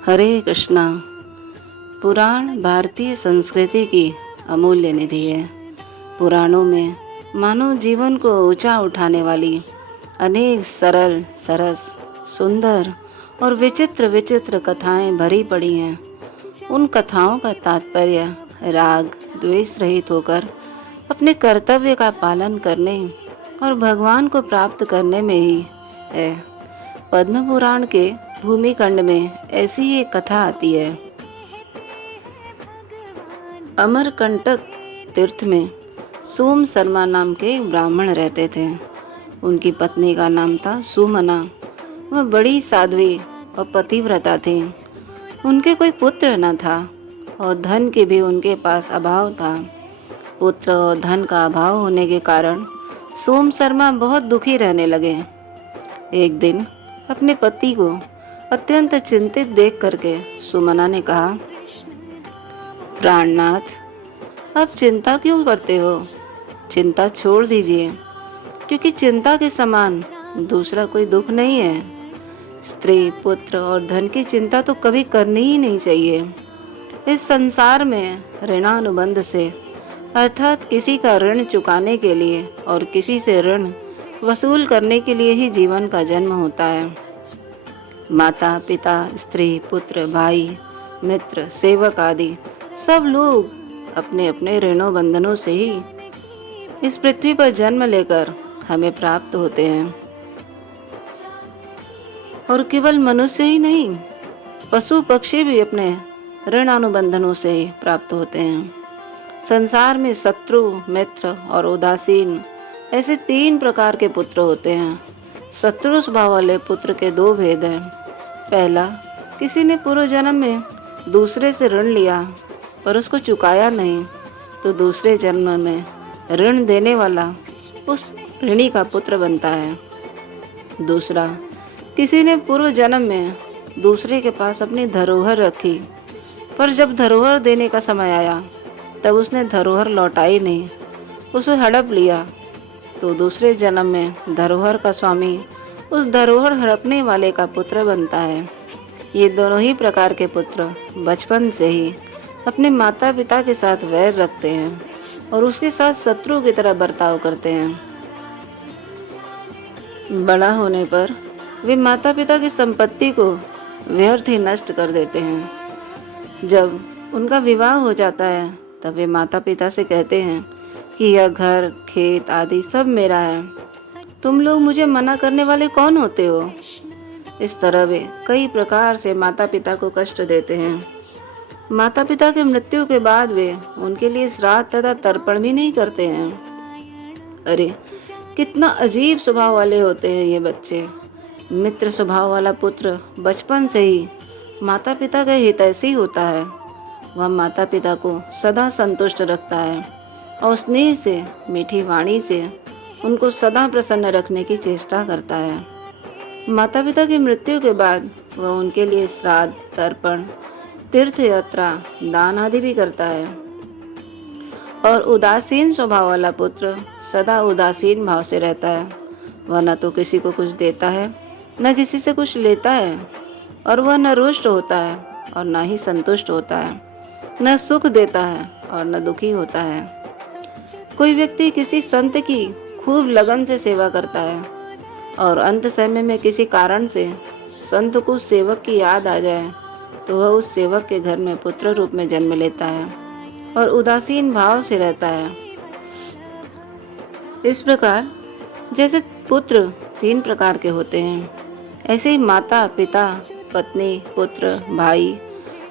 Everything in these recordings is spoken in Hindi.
हरे कृष्णा। पुराण भारतीय संस्कृति की अमूल्य निधि है। पुराणों में मानव जीवन को ऊंचा उठाने वाली अनेक सरल, सरस, सुंदर और विचित्र विचित्र कथाएं भरी पड़ी हैं। उन कथाओं का तात्पर्य राग द्वेष रहित होकर अपने कर्तव्य का पालन करने और भगवान को प्राप्त करने में ही है। पद्म पुराण के भूमिखंड में ऐसी ही एक कथा आती है। अमरकंटक तीर्थ में सोम शर्मा नाम के एक ब्राह्मण रहते थे। उनकी पत्नी का नाम था सुमना। वह बड़ी साध्वी और पतिव्रता थी। उनके कोई पुत्र न था और धन के भी उनके पास अभाव था। पुत्र और धन का अभाव होने के कारण सोम शर्मा बहुत दुखी रहने लगे। एक दिन अपने पति को अत्यंत चिंतित देख करके सुमना ने कहा, प्राणनाथ, आप चिंता क्यों करते हो? चिंता छोड़ दीजिए, क्योंकि चिंता के समान दूसरा कोई दुख नहीं है। स्त्री, पुत्र और धन की चिंता तो कभी करनी ही नहीं चाहिए। इस संसार में ऋणानुबंध से अर्थात किसी का ऋण चुकाने के लिए और किसी से ऋण वसूल करने के लिए ही जीवन का जन्म होता है। माता, पिता, स्त्री, पुत्र, भाई, मित्र, सेवक आदि सब लोग अपने अपने ऋणों बंधनों से ही इस पृथ्वी पर जन्म लेकर हमें प्राप्त होते हैं। और केवल मनुष्य ही नहीं, पशु पक्षी भी अपने ऋण अनुबंधनों से ही प्राप्त होते हैं। संसार में शत्रु, मित्र और उदासीन ऐसे 3 प्रकार के पुत्र होते हैं। शत्रु स्वभाव वाले पुत्र के 2 भेद हैं। पहला, किसी ने पूर्व जन्म में दूसरे से ऋण लिया पर उसको चुकाया नहीं, तो दूसरे जन्म में ऋण देने वाला उस ऋणी का पुत्र बनता है। दूसरा, किसी ने पूर्व जन्म में दूसरे के पास अपनी धरोहर रखी, पर जब धरोहर देने का समय आया तब उसने धरोहर लौटाई नहीं, उसे हड़प लिया, तो दूसरे जन्म में धरोहर का स्वामी उस धरोहर हड़पने वाले का पुत्र बनता है। ये दोनों ही प्रकार के पुत्र बचपन से ही अपने माता पिता के साथ वैर रखते हैं और उसके साथ शत्रु की तरह बर्ताव करते हैं। बड़ा होने पर वे माता पिता की संपत्ति को व्यर्थ ही नष्ट कर देते हैं। जब उनका विवाह हो जाता है तब वे माता पिता से कहते हैं कि यह घर, खेत आदि सब मेरा है, तुम लोग मुझे मना करने वाले कौन होते हो? इस तरह वे कई प्रकार से माता पिता को कष्ट देते हैं। माता पिता की मृत्यु के बाद वे उनके लिए श्राद्ध तथा तर्पण भी नहीं करते हैं। अरे, कितना अजीब स्वभाव वाले होते हैं ये बच्चे। मित्र स्वभाव वाला पुत्र बचपन से ही माता पिता का हितैषी होता है। वह माता पिता को सदा संतुष्ट रखता है और स्नेह से, मीठी वाणी से उनको सदा प्रसन्न रखने की चेष्टा करता है। माता पिता की मृत्यु के बाद वह उनके लिए श्राद्ध, तर्पण, तीर्थ यात्रा, दान आदि भी करता है। और उदासीन स्वभाव वाला पुत्र सदा उदासीन भाव से रहता है। वह न तो किसी को कुछ देता है, न किसी से कुछ लेता है, और वह न रुष्ट होता है और न ही संतुष्ट होता है, न सुख देता है और न दुखी होता है। कोई व्यक्ति किसी संत की खूब लगन से सेवा करता है और अंत समय में किसी कारण से संत को सेवक की याद आ जाए, तो वह उस सेवक के घर में पुत्र रूप में जन्म लेता है और उदासीन भाव से रहता है। इस प्रकार जैसे पुत्र 3 प्रकार के होते हैं, ऐसे ही माता, पिता, पत्नी, पुत्र, भाई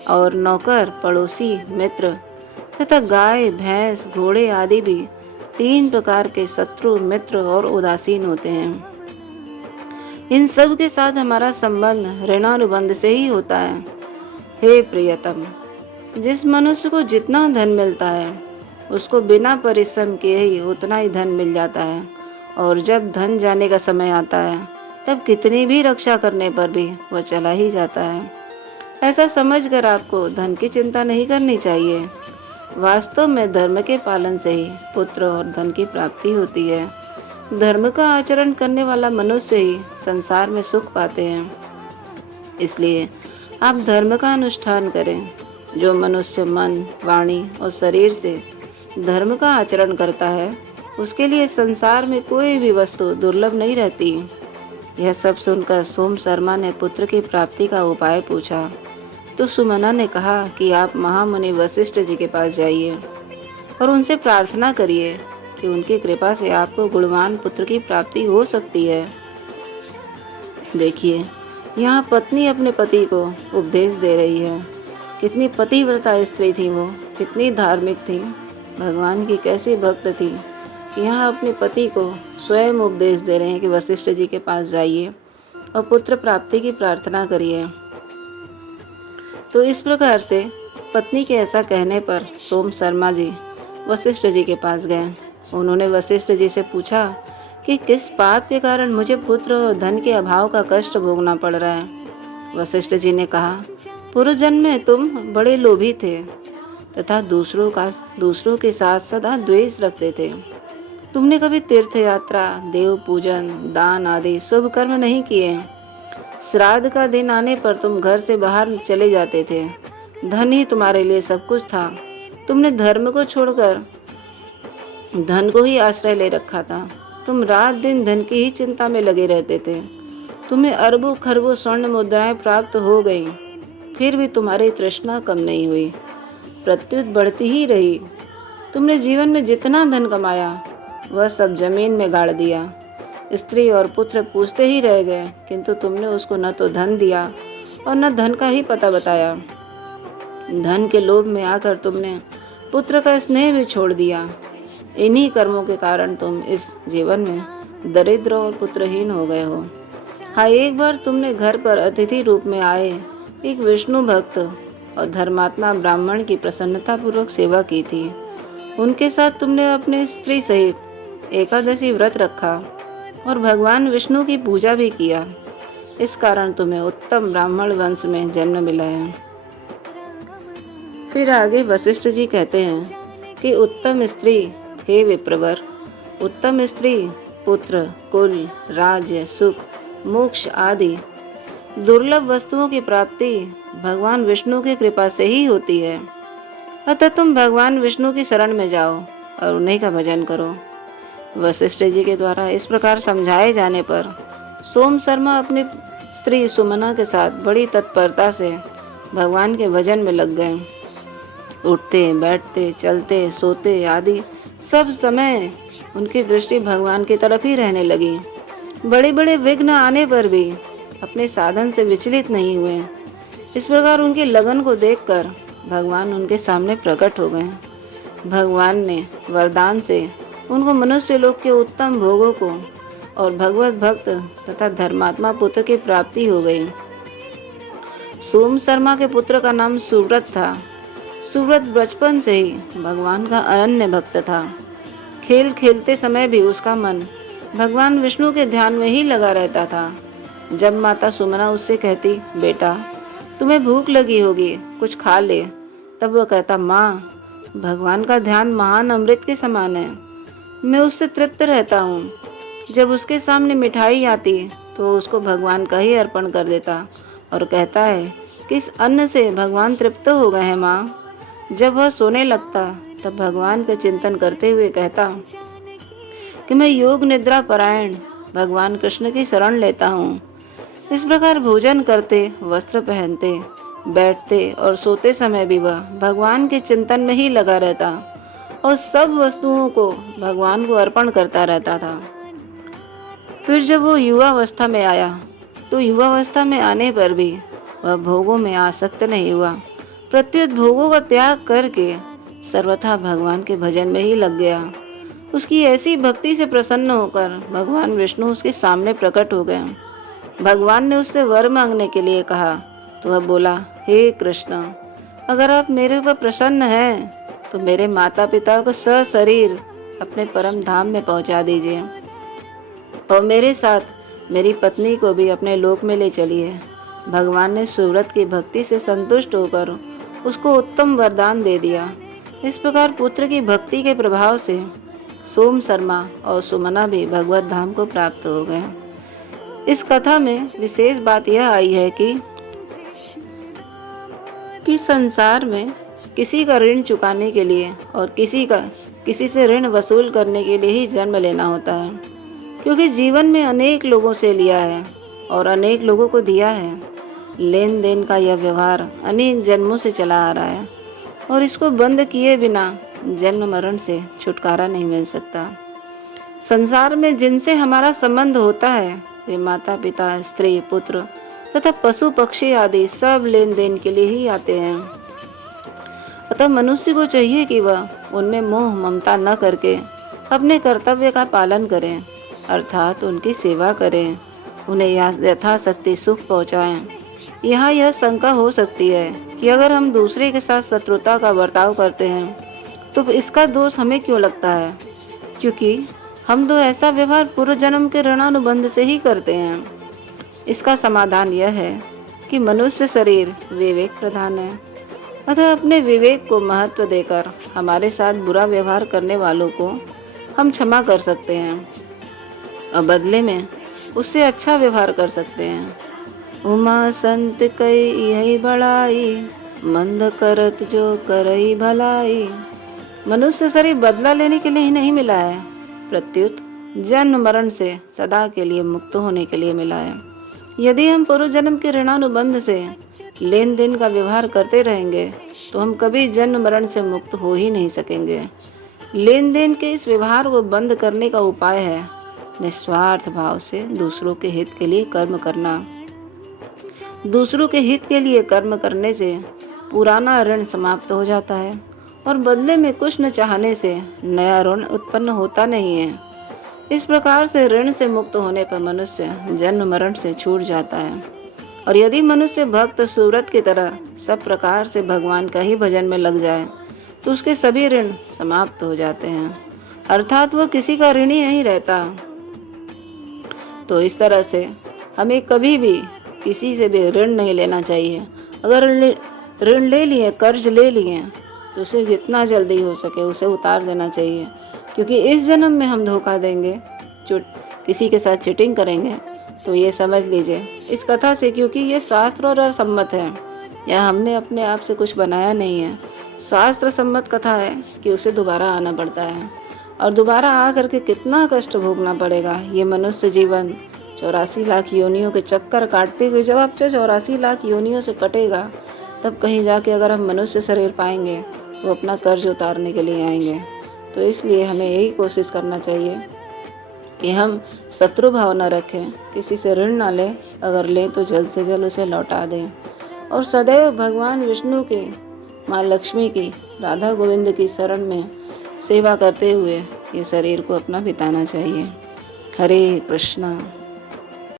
और नौकर, पड़ोसी, मित्र तथा गाय, भैंस, घोड़े आदि भी 3 प्रकार के शत्रु, मित्र और उदासीन होते हैं। इन सब के साथ हमारा संबंध ऋणानुबंध से ही होता है। हे प्रियतम, जिस मनुष्य को जितना धन मिलता है उसको बिना परिश्रम किए ही उतना ही धन मिल जाता है, और जब धन जाने का समय आता है तब कितनी भी रक्षा करने पर भी वह चला ही जाता है। ऐसा समझकर आपको धन की चिंता नहीं करनी चाहिए। वास्तव में धर्म के पालन से ही पुत्र और धन की प्राप्ति होती है। धर्म का आचरण करने वाला मनुष्य ही संसार में सुख पाते हैं। इसलिए आप धर्म का अनुष्ठान करें। जो मनुष्य मन, वाणी और शरीर से धर्म का आचरण करता है, उसके लिए संसार में कोई भी वस्तु दुर्लभ नहीं रहती। यह सब सुनकर सोम शर्मा ने पुत्र की प्राप्ति का उपाय पूछा। तो सुमना ने कहा कि आप महामुनि वशिष्ठ जी के पास जाइए और उनसे प्रार्थना करिए कि उनकी कृपा से आपको गुणवान पुत्र की प्राप्ति हो सकती है। देखिए, यहाँ पत्नी अपने पति को उपदेश दे रही है। कितनी पतिव्रता स्त्री थी वो, कितनी धार्मिक थी, भगवान की कैसी भक्त थी कि यहाँ अपने पति को स्वयं उपदेश दे रहे हैं कि वशिष्ठ जी के पास जाइए और पुत्र प्राप्ति की प्रार्थना करिए। तो इस प्रकार से पत्नी के ऐसा कहने पर सोम शर्मा जी वशिष्ठ जी के पास गए। उन्होंने वशिष्ठ जी से पूछा कि किस पाप के कारण मुझे पुत्र और धन के अभाव का कष्ट भोगना पड़ रहा है। वशिष्ठ जी ने कहा, पूर्व जन्म में तुम बड़े लोभी थे तथा दूसरों के साथ सदा द्वेष रखते थे। तुमने कभी तीर्थ यात्रा, देव पूजन, दान आदि शुभ कर्म नहीं किए। श्राद्ध का दिन आने पर तुम घर से बाहर चले जाते थे। धन ही तुम्हारे लिए सब कुछ था। तुमने धर्म को छोड़कर धन को ही आश्रय ले रखा था। तुम रात दिन धन की ही चिंता में लगे रहते थे। तुम्हें अरबों खरबों स्वर्ण मुद्राएं प्राप्त हो गई, फिर भी तुम्हारी तृष्णा कम नहीं हुई, प्रत्युत बढ़ती ही रही। तुमने जीवन में जितना धन कमाया वह सब जमीन में गाड़ दिया। स्त्री और पुत्र पूछते ही रह गए, किंतु तुमने उसको न तो धन दिया और न धन का ही पता बताया। धन के लोभ में आकर तुमने पुत्र का स्नेह भी छोड़ दिया। इन्हीं कर्मों के कारण तुम इस जीवन में दरिद्र और पुत्रहीन हो गए हो। हाँ, एक बार तुमने घर पर अतिथि रूप में आए एक विष्णु भक्त और धर्मात्मा ब्राह्मण की प्रसन्नतापूर्वक सेवा की थी। उनके साथ तुमने अपने स्त्री सहित एकादशी व्रत रखा और भगवान विष्णु की पूजा भी किया। इस कारण तुम्हें उत्तम ब्राह्मण वंश में जन्म मिला है। फिर आगे वशिष्ठ जी कहते हैं कि उत्तम स्त्री, हे विप्रवर, उत्तम स्त्री पुत्र, कुल, राज्य, सुख, मोक्ष आदि दुर्लभ वस्तुओं की प्राप्ति भगवान विष्णु की कृपा से ही होती है। अतः तुम भगवान विष्णु की शरण में जाओ और उन्हीं का भजन करो। वशिष्ठ जी के द्वारा इस प्रकार समझाए जाने पर सोम शर्मा अपनी स्त्री सुमना के साथ बड़ी तत्परता से भगवान के भजन में लग गए। उठते, बैठते, चलते, सोते आदि सब समय उनकी दृष्टि भगवान की तरफ ही रहने लगी। बड़े बड़े विघ्न आने पर भी अपने साधन से विचलित नहीं हुए। इस प्रकार उनकी लगन को देखकर भगवान उनके सामने प्रकट हो गए। भगवान ने वरदान से उनको मनुष्य लोक के उत्तम भोगों को और भगवत भक्त तथा धर्मात्मा पुत्र की प्राप्ति हो गई। सोम शर्मा के पुत्र का नाम सुव्रत था। सुव्रत बचपन से ही भगवान का अनन्य भक्त था। खेल खेलते समय भी उसका मन भगवान विष्णु के ध्यान में ही लगा रहता था। जब माता सुमना उससे कहती, बेटा तुम्हें भूख लगी होगी, कुछ खा ले, तब वह कहता, माँ भगवान का ध्यान महान अमृत के समान है, मैं उससे तृप्त रहता हूँ। जब उसके सामने मिठाई आती तो उसको भगवान का ही अर्पण कर देता और कहता है कि इस अन्न से भगवान तृप्त हो गए हैं माँ। जब वह सोने लगता तब भगवान का चिंतन करते हुए कहता कि मैं योग निद्रा परायण भगवान कृष्ण की शरण लेता हूँ। इस प्रकार भोजन करते, वस्त्र पहनते, बैठते और सोते समय भी वह भगवान के चिंतन में ही लगा रहता और सब वस्तुओं को भगवान को अर्पण करता रहता था। फिर जब वो युवावस्था में आया तो युवावस्था में आने पर भी वह भोगों में आसक्त नहीं हुआ, प्रत्युत भोगों का त्याग करके सर्वथा भगवान के भजन में ही लग गया। उसकी ऐसी भक्ति से प्रसन्न होकर भगवान विष्णु उसके सामने प्रकट हो गए। भगवान ने उससे वर मांगने के लिए कहा तो वह बोला, हे कृष्ण, अगर आप मेरे ऊपर प्रसन्न हैं तो मेरे माता पिता को सशरीर अपने परम धाम में पहुंचा दीजिए और मेरे साथ मेरी पत्नी को भी अपने लोक में ले चलिए। भगवान ने सुव्रत की भक्ति से संतुष्ट होकर उसको उत्तम वरदान दे दिया। इस प्रकार पुत्र की भक्ति के प्रभाव से सोम शर्मा और सुमना भी भगवत धाम को प्राप्त हो गए। इस कथा में विशेष बात यह आई है कि कि संसार में किसी का ऋण चुकाने के लिए और किसी से ऋण वसूल करने के लिए ही जन्म लेना होता है, क्योंकि जीवन में अनेक लोगों से लिया है और अनेक लोगों को दिया है। लेन देन का यह व्यवहार अनेक जन्मों से चला आ रहा है और इसको बंद किए बिना जन्म मरण से छुटकारा नहीं मिल सकता। संसार में जिनसे हमारा संबंध होता है वे माता पिता, स्त्री, पुत्र तथा पशु पक्षी आदि सब लेन देन के लिए ही आते हैं। अतः मनुष्य को चाहिए कि वह उनमें मोह ममता न करके अपने कर्तव्य का पालन करें, अर्थात उनकी सेवा करें, उन्हें यथाशक्ति सुख पहुँचाएं। यहाँ यह शंका हो सकती है कि अगर हम दूसरे के साथ शत्रुता का बर्ताव करते हैं तो इसका दोष हमें क्यों लगता है, क्योंकि हम तो ऐसा व्यवहार पूर्व जन्म के ऋणानुबंध से ही करते हैं। इसका समाधान यह है कि मनुष्य शरीर विवेक प्रधान है, अतः अपने विवेक को महत्व देकर हमारे साथ बुरा व्यवहार करने वालों को हम क्षमा कर सकते हैं और बदले में उससे अच्छा व्यवहार कर सकते हैं। उमा संत कई यही बड़ाई, मंद करत जो करई भलाई। मनुष्य शरीर बदला लेने के लिए ही नहीं मिला है, प्रत्युत जन्म मरण से सदा के लिए मुक्त होने के लिए मिला है। यदि हम पूर्व जन्म के ऋणानुबंध से लेन देन का व्यवहार करते रहेंगे तो हम कभी जन्म मरण से मुक्त हो ही नहीं सकेंगे। लेन देन के इस व्यवहार को बंद करने का उपाय है निस्वार्थ भाव से दूसरों के हित के लिए कर्म करना। दूसरों के हित के लिए कर्म करने से पुराना ऋण समाप्त हो जाता है और बदले में कुछ न चाहने से नया ऋण उत्पन्न होता नहीं है। इस प्रकार से ऋण से मुक्त होने पर मनुष्य जन्म मरण से छूट जाता है। और यदि मनुष्य भक्त सूरत की तरह सब प्रकार से भगवान का ही भजन में लग जाए तो उसके सभी ऋण समाप्त हो जाते हैं, अर्थात वह किसी का ऋण ही नहीं रहता। तो इस तरह से हमें कभी भी किसी से भी ऋण नहीं लेना चाहिए। अगर ऋण ले लिए, कर्ज ले लिए तो उसे जितना जल्दी हो सके उसे उतार देना चाहिए, क्योंकि इस जन्म में हम धोखा देंगे, किसी के साथ चीटिंग करेंगे तो ये समझ लीजिए इस कथा से, क्योंकि ये शास्त्र और सम्मत है, यह हमने अपने आप से कुछ बनाया नहीं है। शास्त्र सम्मत कथा है कि उसे दोबारा आना पड़ता है और दोबारा आ करके कितना कष्ट भोगना पड़ेगा। ये मनुष्य जीवन 84 लाख योनियों के चक्कर काटते हुए जब आप 84 लाख योनियों से कटेगा तब कहीं जाके अगर हम मनुष्य शरीर पाएंगे तो अपना कर्ज उतारने के लिए आएंगे। तो इसलिए हमें यही कोशिश करना चाहिए कि हम शत्रु भाव न रखें, किसी से ऋण ना लें, अगर लें तो जल्द से जल्द उसे लौटा दें और सदैव भगवान विष्णु की, माँ लक्ष्मी की, राधा गोविंद की शरण में सेवा करते हुए ये शरीर को अपना बिताना चाहिए। हरे कृष्णा।